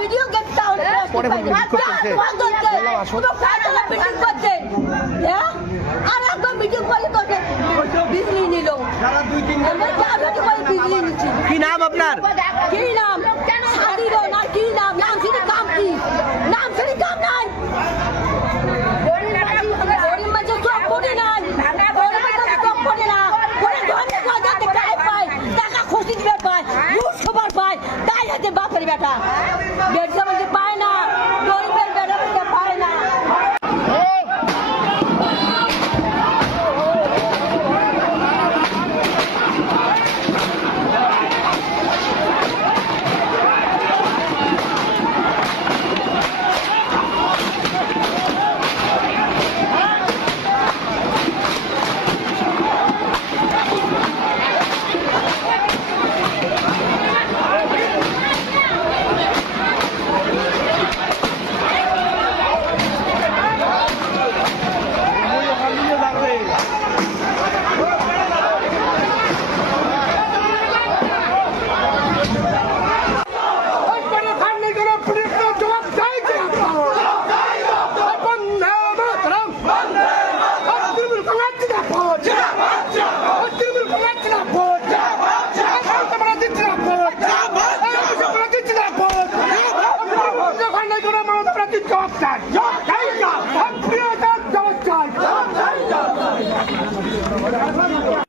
Video গেটটা পরে আর একবার মিটিং করে তোকে বিজলি নিল বিজলি নিচ্ছি। কি নাম আপনার? কি নাম? শাড়ি না কি নাম? নাম শুনে কাম কি? নাম শুনে কাম নাই। গরিব মাঝে সব করে নাই, গরিব মাঝে সব করে না। করে ধরলে যাতে গায়ে পায়, টাকা খুশি দিবে পায়, লুট সবার পায়, তাই আছে বাপের বেটা।